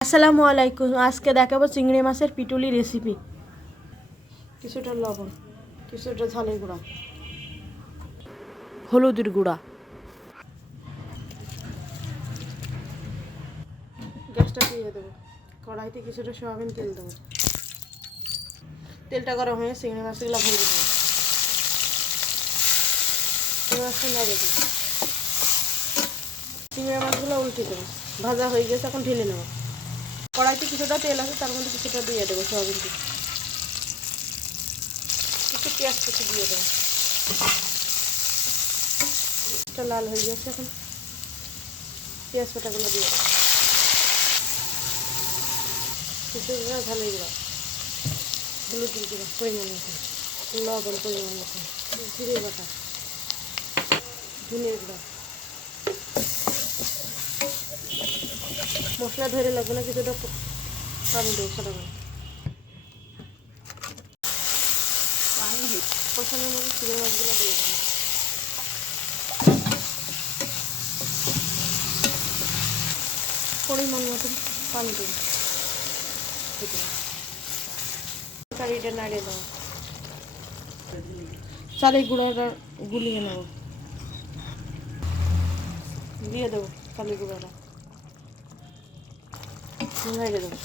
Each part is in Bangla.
আসসালামু আলাইকুম। আজকে দেখাবো চিংড়ি মাছের পিটুলি রেসিপি। কিছুটা লবণ, কিছুটা ঝালের গুঁড়া, হলুদের গুঁড়া। গ্যাসটা দিয়ে দেবো। কড়াইতে কিছুটা সয়াবিন তেল দেবো। তেলটা গরম হয়ে চিংড়ি মাছগুলো ভেজে দেবো। চিংড়ি মাছটা নেড়ে দেবো। চিংড়ি মাছগুলো উল্টে দেবো। ভাজা হয়ে গেছে, এখন ঢেলে নেবো। কড়াইতে কিছুটা তেল আছে, তার মধ্যে কিছুটা দিয়ে দেবো সয়াবিন দিয়ে। একটু পেঁয়াজ কুচি দিয়ে দেবো। লাল হয়ে গেছে, এখন পেঁয়াজ কাটাগুলো দিয়ে দেবো। কিছুটা ঝালের গুঁড়া, হলুদের গুঁড়া পরিমাণ মতো, লবণ পরিমাণ মতো, জিরে বাটা, ধনের গুঁড়া। মশলা ধরে লাগবে না, কিছুটা পানি দেবো সাদা করে। কষানোর মধ্যে চিংড়ি মাছগুলো দিয়ে দেবো। পরিমাণ মতো পানি দেবো। তরকারিটা নাড়িয়ে দেবো। চালের গুঁড়োটা গুলিয়ে নেব, দিয়ে দেবো চালের গুঁড়োটা, নাড়িয়ে দেবো।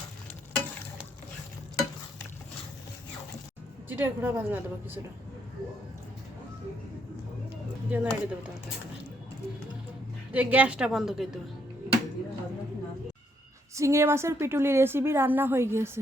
জিরের গুঁড়া ভাজনা দেবো কিছুটা, দিয়ে নাড়িয়ে দেবো তরকারিটা, দিয়ে গ্যাসটা বন্ধ করে দেবো। চিংড়ি মাছের পিটুলি রেসিপি রান্না হয়ে গিয়েছে।